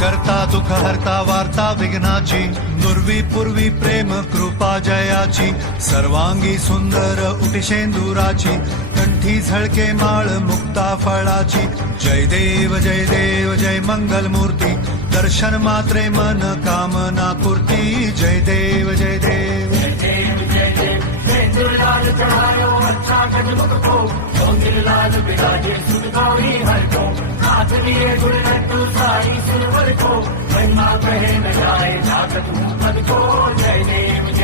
करता दुःख हरता वार्ता विघ्नाची, नुर्वी पूर्वी प्रेम कृपा जयाची, सर्वांगी सुंदर उटिशेंदुराची, कंठी झळके माळ मुक्ता फळाची. जय देव जय मंगल मूर्ती, दर्शन मात्रे मन कामना पूर्ती. जय देव जय देव लाल चढ़ायो अच्छा गजमुख को, लाल बिराजे सुख गौरी हर को, हाथ लिए गुड़ लड्डू सारी सिरवर को, ब्रह्मा कहे न जाए जागत पद को. जय देव